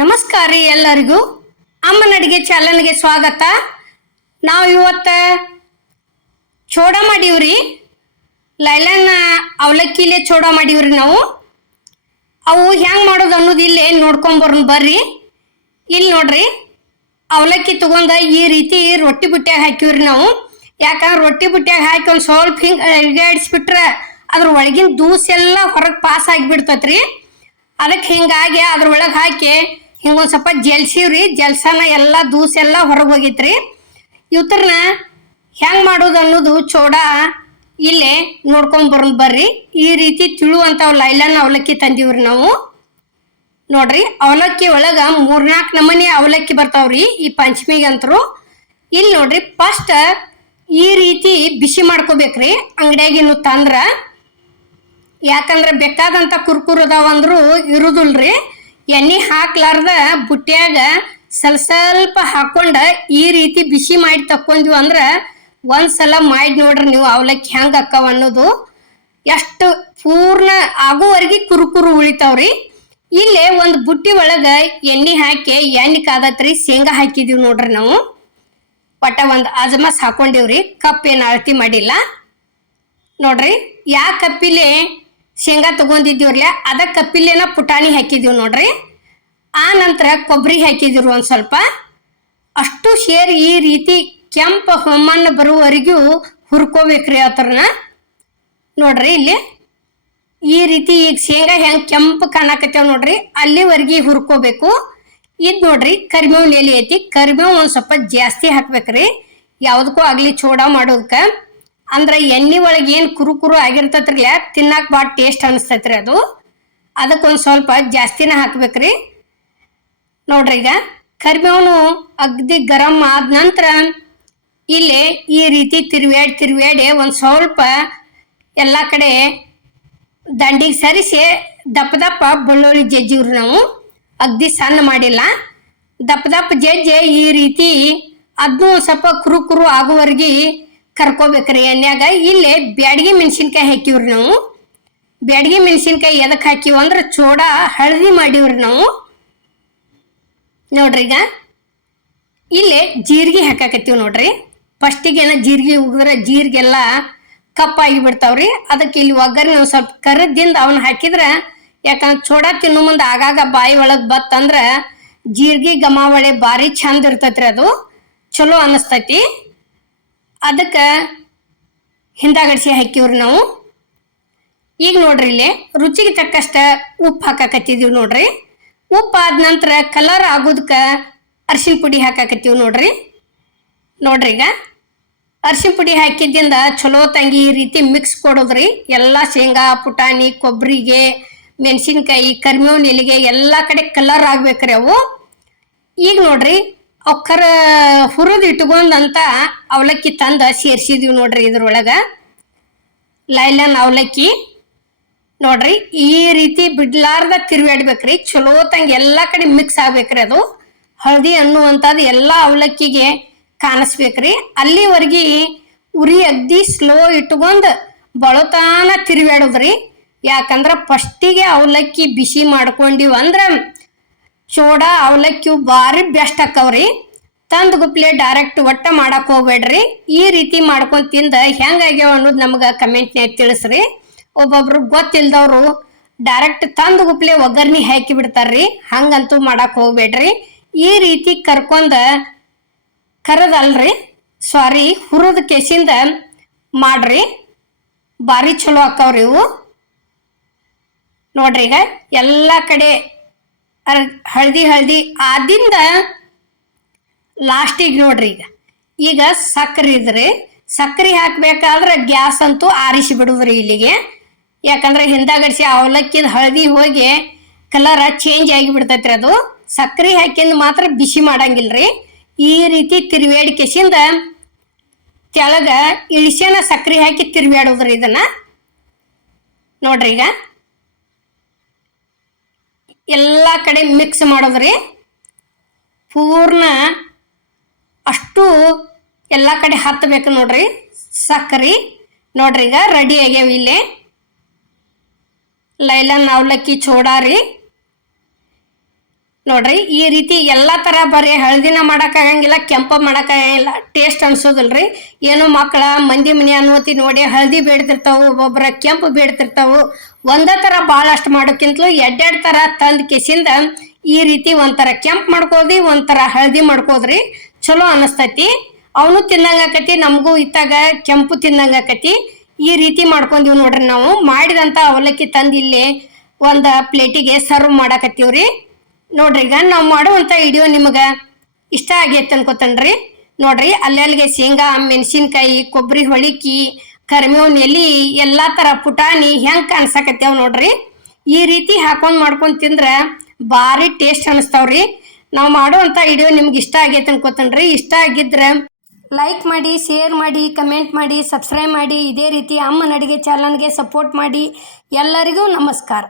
ನಮಸ್ಕಾರ ರೀ ಎಲ್ಲರಿಗೂ. ಅಮ್ಮನ ಅಡಿಗೆ ಚಾನಲ್ಗೆ ಸ್ವಾಗತ. ನಾವು ಇವತ್ತು ಚೋಡ ಮಾಡೀವ್ರಿ ಲೈಲನ್ ಅವಲಕ್ಕಿಲೇ ಚೋಡ ಮಾಡೀವ್ರಿ ನಾವು. ಅವು ಹೆಂಗೆ ಮಾಡೋದು ಅನ್ನೋದು ಇಲ್ಲೇ ನೋಡ್ಕೊಂಬರ್ ಬರ್ರಿ. ಇಲ್ಲಿ ನೋಡ್ರಿ, ಅವಲಕ್ಕಿ ತಗೊಂಡ ಈ ರೀತಿ ರೊಟ್ಟಿ ಬುಟ್ಟ್ಯಾಗ ಹಾಕಿವ್ರಿ ನಾವು. ಯಾಕಂದ್ರೆ ರೊಟ್ಟಿ ಬುಟ್ಟಿಯಾಗ ಹಾಕಿ ಒಂದು ಸ್ವಲ್ಪ ಹಿಂಗೆ ಇಳಿಗಾಡಿಸ್ಬಿಟ್ರೆ ಅದ್ರ ಒಳಗಿನ ದೂಸೆಲ್ಲ ಹೊರಗೆ ಪಾಸ್ ಆಗಿಬಿಡ್ತತ್ರಿ. ಅದಕ್ಕೆ ಹಿಂಗಾಗಿ ಅದ್ರೊಳಗೆ ಹಾಕಿ ಹಿಂಗೊಂದು ಸ್ವಲ್ಪ ಜಲ್ಸಿವ್ರಿ, ಜಲ್ಸನ ಎಲ್ಲ ದೂಸ್ ಎಲ್ಲ ಹೊರಗೆ ಹೋಗಿತ್ರಿ. ಇವತ್ತರ್ನ ಹೆಂಗೆ ಮಾಡೋದು ಅನ್ನೋದು ಚೋಡ ಇಲ್ಲೇ ನೋಡ್ಕೊಂಡ್ ಬರ್ ಬರ್ರಿ. ಈ ರೀತಿ ತಿಳುವಂಥವು ಲೈಲನ್ ಅವಲಕ್ಕಿ ತಂದಿವ್ರಿ ನಾವು. ನೋಡ್ರಿ, ಅವಲಕ್ಕಿ ಒಳಗ ಮೂರ್ನಾಲ್ಕು ನಮೂನಿ ಅವಲಕ್ಕಿ ಬರ್ತಾವ್ರಿ ಈ ಪಂಚಮಿಗಂತರು. ಇಲ್ಲಿ ನೋಡ್ರಿ, ಫಸ್ಟ್ ಈ ರೀತಿ ಬಿಸಿ ಮಾಡ್ಕೋಬೇಕ್ರಿ ಅಂಗಡಿಯಾಗಿನ್ನು ತಂದ್ರ. ಯಾಕಂದ್ರೆ ಬೇಕಾದಂತ ಕುರ್ಕುರ್ ಅದಾವ ಅಂದ್ರು ಇರುದಿಲ್ರಿ. ಎಣ್ಣೆ ಹಾಕ್ಲಾರ್ದ ಬುಟ್ಟ್ಯಾಗ ಸ್ವಲ್ಪ ಸ್ವಲ್ಪ ಹಾಕೊಂಡ ಈ ರೀತಿ ಬಿಸಿ ಮಾಡಿ ತಕ್ಕೊಂಡ್ವಿ ಅಂದ್ರ ಒಂದ್ಸಲ ಮಾಡಿ ನೋಡ್ರಿ ನೀವು ಅವಲಕ್ಕಿ ಹೆಂಗ್ ಅಕ್ಕವ ಅನ್ನೋದು. ಎಷ್ಟು ಪೂರ್ಣ ಆಗುವರೆಗೆ ಕುರುಕುರು ಉಳಿತಾವ್ರಿ. ಇಲ್ಲಿ ಒಂದು ಬುಟ್ಟಿ ಒಳಗ ಎಣ್ಣೆ ಹಾಕಿ ಎಣ್ಣೆ ಕಾದತ್ರಿ ಶೇಂಗಾ ಹಾಕಿದೀವಿ ನೋಡ್ರಿ ನಾವು. ಪಟ ಒಂದು ಅಜಮಾಸ್ ಹಾಕೊಂಡಿವ್ರಿ, ಕಪ್ ಏನು ಅಳತಿ ಮಾಡಿಲ್ಲ. ನೋಡ್ರಿ, ಯಾ ಕಪ್ಪಿಲೆ ಶೇಂಗಾ ತಗೊಂಡಿದ್ದೀವ್ರಲ್ಲ, ಅದಕ್ಕೆ ಕಪ್ಪಿಲ್ಲೇನ ಪುಟಾಣಿ ಹಾಕಿದ್ದೀವಿ ನೋಡ್ರಿ. ಆ ನಂತರ ಕೊಬ್ಬರಿ ಹಾಕಿದ್ರು ಒಂದು ಸ್ವಲ್ಪ. ಅಷ್ಟು ಶೇರ್ ಈ ರೀತಿ ಕೆಂಪು ಹೊಮ್ಮಣ್ಣ ಬರುವವರೆಗೂ ಹುರ್ಕೋಬೇಕ್ರಿ ಅತ್ರನ ನೋಡ್ರಿ ಇಲ್ಲಿ. ಈ ರೀತಿ ಈಗ ಶೇಂಗಾ ಹೆಂಗೆ ಕೆಂಪು ಕಾಣಕತ್ತೇವ ನೋಡ್ರಿ, ಅಲ್ಲಿವರೆಗೆ ಹುರ್ಕೋಬೇಕು. ಇದು ನೋಡ್ರಿ ಕರಿಬೇವು ನೆಲೆ ಐತಿ. ಕರಿಬೇವು ಒಂದು ಸ್ವಲ್ಪ ಜಾಸ್ತಿ ಹಾಕ್ಬೇಕ್ರಿ. ಯಾವುದಕ್ಕೂ ಆಗಲಿ, ಚೋಡ ಮಾಡೋದಕ್ಕ. ಅಂದ್ರ ಎಣ್ಣೆ ಒಳಗೆ ಏನ್ ಕುರು ಕುರು ಆಗಿರ್ತೈತ್ರಲ್ಲ ತಿನ್ನಾಕ ಭಾಳ ಟೇಸ್ಟ್ ಅನಿಸ್ತೈತ್ರಿ ಅದು. ಅದಕ್ಕೊಂದು ಸ್ವಲ್ಪ ಜಾಸ್ತಿನ ಹಾಕ್ಬೇಕ್ರಿ. ನೋಡ್ರಿ ಈಗ, ಕರಿಬೇವನು ಅಗ್ದಿ ಗರಂ ಆದ ನಂತರ ಇಲ್ಲಿ ಈ ರೀತಿ ತಿರುವ್ಯಾಡಿ ತಿರುವ್ಯಾಡಿ ಒಂದು ಸ್ವಲ್ಪ ಎಲ್ಲ ಕಡೆ ದಂಡಿಗೆ ಸರಿಸಿ ದಪ್ಪ ದಪ್ಪ ಬೆಳ್ಳುಳ್ಳಿ ಜಜ್ಜಿವ್ರಿ ನಾವು. ಅಗ್ದಿ ಸಣ್ಣ ಮಾಡಿಲ್ಲ. ದಪ್ಪ ದಪ್ಪ ಜಜ್ಜೆ ಈ ರೀತಿ ಅದು ಸ್ವಲ್ಪ ಕುರು ಕುರು ಆಗುವವರೆಗೆ ಕರ್ಕೋಬೇಕ್ರಿ ಎಣ್ಣೆಗ ಇಲ್ಲಿ ಬ್ಯಾಡಗಿ ಮೆಣಸಿನ್ಕಾಯಿ ಹಾಕಿವ್ರಿ ನಾವು. ಬ್ಯಾಡಗಿ ಮೆಣಸಿನ್ಕಾಯಿ ಎದಕ್ಕೆ ಹಾಕಿವ ಅಂದ್ರೆ ಚೋಡ, ಹಳದಿ ಮಾಡಿವ್ರಿ ನಾವು. ನೋಡ್ರಿ ಈಗ. ಇಲ್ಲಿ ಜೀರಿಗೆ ಹಾಕಾಕತ್ತೀವಿ ನೋಡ್ರಿ. ಫಸ್ಟಿಗೆನ ಜೀರಿಗೆ ಉಗಿದ್ರೆ ಜೀರಿಗೆಲ್ಲ ಕಪ್ಪಾಗಿ ಬಿಡ್ತಾವ್ರಿ. ಅದಕ್ಕೆ ಇಲ್ಲಿ ಒಗ್ಗರಣೆ ಒಂದು ಸ್ವಲ್ಪ ಕರದಿಂದ ಅವನ್ನ ಹಾಕಿದ್ರೆ ಯಾಕಂದ್ರೆ ಚೋಡ ತಿನ್ನು ಮುಂದೆ ಆಗಾಗ ಬಾಯಿ ಒಳಗೆ ಬತ್ತಂದ್ರೆ ಜೀರಿಗೆ ಗಮಾವಳೆ ಭಾರಿ ಚಂದ ಇರ್ತೈತ್ರಿ ಅದು. ಚಲೋ ಅನಿಸ್ತೈತಿ. ಅದಕ್ಕೆ ಹಿಂದಾಗಡಿಸಿ ಹಾಕಿವ್ರಿ ನಾವು. ಈಗ ನೋಡ್ರಿ ಇಲ್ಲಿ, ರುಚಿಗೆ ತಕ್ಕಷ್ಟ ಉಪ್ಪು ಹಾಕಾಕತ್ತಿದೀವಿ ನೋಡ್ರಿ. ಉಪ್ಪು ಆದ ನಂತರ ಕಲರ್ ಆಗೋದಕ್ಕೆ ಅರ್ಶಿನ ಪುಡಿ ಹಾಕಾಕತ್ತೀವಿ ನೋಡ್ರಿ. ನೋಡ್ರಿ ಈಗ ಅರ್ಶಿನ ಪುಡಿ ಹಾಕಿದ್ದಿಂದ ಚಲೋ ತಂಗಿ ಈ ರೀತಿ ಮಿಕ್ಸ್ ಕೊಡೋದ್ರಿ. ಎಲ್ಲ ಶೇಂಗಾ, ಪುಟಾಣಿ ಕೊಬ್ಬರಿಗೆ ಮೆಣಸಿನ್ಕಾಯಿ, ಕರ್ಮೇವು ಎಲೆಗೆ ಎಲ್ಲ ಕಡೆ ಕಲರ್ ಆಗ್ಬೇಕ್ರಿ ಅವು. ಈಗ ನೋಡ್ರಿ ಅಕ್ಕರ ಹುರಿದು ಇಟ್ಕೊಂಡಂತ ಅವಲಕ್ಕಿ ತಂದ ಸೇರ್ಸಿದೀವಿ ನೋಡ್ರಿ ಇದ್ರೊಳಗ. ಲೈಲನ್ ಅವಲಕ್ಕಿ ನೋಡ್ರಿ, ಈ ರೀತಿ ಬಿಡ್ಲಾರ್ದ ತಿರುವಾಡ್ಬೇಕ್ರಿ ಚಲೋ ತಂಗ ಎಲ್ಲಾ ಕಡೆ ಮಿಕ್ಸ್ ಆಗ್ಬೇಕ್ರಿ ಅದು. ಹಳದಿ ಅನ್ನುವಂಥದ್ದು ಎಲ್ಲ ಅವಲಕ್ಕಿಗೆ ಕಾಣಿಸ್ಬೇಕ್ರಿ. ಅಲ್ಲಿವರೆಗೆ ಉರಿ ಅಗ್ದಿ ಸ್ಲೋ ಇಟ್ಕೊಂಡು ಬಳತಾನ ತಿರುವಾಡೋದ್ರಿ ಯಾಕಂದ್ರೆ ಫಸ್ಟಿಗೆ ಅವಲಕ್ಕಿ ಬಿಸಿ ಮಾಡ್ಕೊಂಡಿವ್ ಚೋಡ ಅವಲಕ್ಕಿ ಭಾರಿ ಬೆಸ್ಟ್ ಹಾಕವ್ರಿ ತಂದ್ ಗುಪ್ಲೆ ಡೈರೆಕ್ಟ್ ಒಟ್ಟ ಮಾಡಕ್ ಹೋಗ್ಬೇಡ್ರಿ. ಈ ರೀತಿ ಮಾಡ್ಕೊಂಡ್ ತಿಂದ ಹೆಂಗಾಗ್ಯಾವ ಅನ್ನೋದು ನಮ್ಗ ಕಮೆಂಟ್ನ್ಯಾಗ ತಿಳಿಸ್ರಿ. ಒಬ್ಬೊಬ್ರು ಗೊತ್ತಿಲ್ದವ್ರು ಡೈರೆಕ್ಟ್ ತಂದ್ ಗುಪ್ಲೆ ಒಗ್ಗರ್ನಿ ಹಾಕಿ ಬಿಡ್ತಾರ್ರಿ. ಹಂಗಂತೂ ಮಾಡಕ್ ಹೋಗ್ಬೇಡ್ರಿ. ಈ ರೀತಿ ಕರ್ಕೊಂಡ ಕರದಲ್ರಿ. ಸಾರಿ ಹುರಿದ ಕೆಸಿಂದ ಮಾಡ್ರಿ. ಭಾರಿ ಚಲೋ ಅಕ್ಕವ್ರಿ ಇವು. ನೋಡ್ರಿ ಈಗ ಎಲ್ಲ ಕಡೆ ಹಳ್ದಿ, ಹಳದಿ. ಆದಿಂದ ಲಾಸ್ಟಿಗೆ ನೋಡ್ರಿ ಈಗ. ಈಗ ಸಕ್ಕರೆ ಇದ್ರಿ. ಸಕ್ಕರೆ ಹಾಕ್ಬೇಕಾದ್ರೆ ಗ್ಯಾಸ್ ಅಂತೂ ಆರಿಸಿ ಬಿಡುದ್ರಿ ಇಲ್ಲಿಗೆ. ಯಾಕಂದ್ರೆ ಹಿಂದಾಗಡಿಸಿ ಅವಲಕ್ಕಿದ ಹಳದಿ ಹೋಗಿ ಕಲರ್ ಚೇಂಜ್ ಆಗಿ ಬಿಡ್ತೈತ್ರಿ ಅದು. ಸಕ್ಕರೆ ಹಾಕಿಂದ ಮಾತ್ರ ಬಿಸಿ ಮಾಡಂಗಿಲ್ರಿ. ಈ ರೀತಿ ತಿರುವೇಡಿಕೆಸಿಂದ ಕೆಸಿಂದ ತೆಳಗ ಇಳಿಸ್ಯಾನ ಸಕ್ಕರೆ ಹಾಕಿ ತಿರುವೇಡುದ್ರಿ ಇದನ್ನ. ನೋಡ್ರಿ ಈಗ. ಎಲ್ಲ ಕಡೆ ಮಿಕ್ಸ್ ಮಾಡೋದ್ರಿ. ಪೂರ್ಣ ಅಷ್ಟು ಎಲ್ಲ ಕಡೆ ಹತ್ತಬೇಕು ನೋಡ್ರಿ. ಸಕ್ಕರೆ ನೋಡ್ರಿ ಈಗ ರೆಡಿ ಆಗ್ಯಾವ ಇಲ್ಲಿ. ಲೈಲನ್ ಅವಲಕ್ಕಿ ಚೋಡಾರಿ ನೋಡ್ರಿ, ಈ ರೀತಿ ಎಲ್ಲ ಥರ ಬರೀ ಹಳದಿನ ಮಾಡೋಕ್ಕಾಗಂಗಿಲ್ಲ ಕೆಂಪ ಮಾಡೋಕ್ಕಾಗಂಗಿಲ್ಲ ಟೇಸ್ಟ್ ಅನ್ಸೋದಿಲ್ರಿ. ಏನೋ ಮಕ್ಕಳ ಮಂದಿ ಮನೆ ಅನ್ವತಿ ನೋಡಿ ಹಳದಿ ಬೇಡ್ತಿರ್ತಾವು ಒಬ್ಬೊಬ್ಬರ ಕೆಂಪು ಬೇಡ್ತಿರ್ತಾವು. ಒಂದೇ ತರ ಭಾಳಷ್ಟು ಮಾಡೋಕ್ಕಿಂತಲೂ ಎರಡೆರಡು ತರ ತಂದು ಕಿಸಿಂದ ಈ ರೀತಿ ಒಂಥರ ಕೆಂಪ್ ಮಾಡ್ಕೋದಿ ಒಂಥರ ಹಳದಿ ಮಾಡ್ಕೋದ್ರಿ ಚಲೋ ಅನಿಸ್ತೈತಿ. ಅವನು ತಿನ್ನಂಗ ಆಕತಿ, ನಮಗೂ ಇತ್ತಾಗ ಕೆಂಪು ತಿನ್ನಂಗ ಆಕತಿ. ಈ ರೀತಿ ಮಾಡ್ಕೊಂಡಿವ್ ನೋಡ್ರಿ ನಾವು. ಮಾಡಿದಂಥ ಅವಲಕ್ಕಿ ತಂದು ಇಲ್ಲಿ ಒಂದು ಪ್ಲೇಟಿಗೆ ಸರ್ವ್ ಮಾಡಾಕತ್ತೀವ್ರಿ. ನೋಡ್ರಿ ಈಗ ನಾವು ಮಾಡುವಂತ ವಿಡಿಯೋ ನಿಮಗೆ ಇಷ್ಟ ಆಗೈತೆ ಅನ್ಕೋತನ್ರಿ. ನೋಡ್ರಿ ಅಲ್ಲಲ್ಲಿಗೆ ಶೇಂಗಾ, ಮೆಣಸಿನ್ಕಾಯಿ ಕೊಬ್ಬರಿ ಹೊಳಿಕಿ ಕರಿಮೇವಿನ ಎಲಿ ಎಲ್ಲ ಥರ ಪುಟಾಣಿ ಹೆಂಗೆ ಕಾಣಿಸಕತ್ತೇವ್ ನೋಡ್ರಿ. ಈ ರೀತಿ ಹಾಕೊಂಡು ಮಾಡ್ಕೊಂಡು ತಿಂದ್ರೆ ಭಾರಿ ಟೇಸ್ಟ್ ಅನಿಸ್ತಾವ್ರಿ. ನಾವು ಮಾಡುವಂಥ ವಿಡಿಯೋ ನಿಮ್ಗೆ ಇಷ್ಟ ಆಗೈತೆ ಅನ್ಕೋತನ್ರಿ. ಇಷ್ಟ ಆಗಿದ್ರೆ ಲೈಕ್ ಮಾಡಿ, ಶೇರ್ ಮಾಡಿ, ಕಮೆಂಟ್ ಮಾಡಿ, ಸಬ್ಸ್ಕ್ರೈಬ್ ಮಾಡಿ. ಇದೇ ರೀತಿ ಅಮ್ಮನ ಅಡುಗೆ ಚಾನಲ್ಗೆ ಸಪೋರ್ಟ್ ಮಾಡಿ. ಎಲ್ಲರಿಗೂ ನಮಸ್ಕಾರ.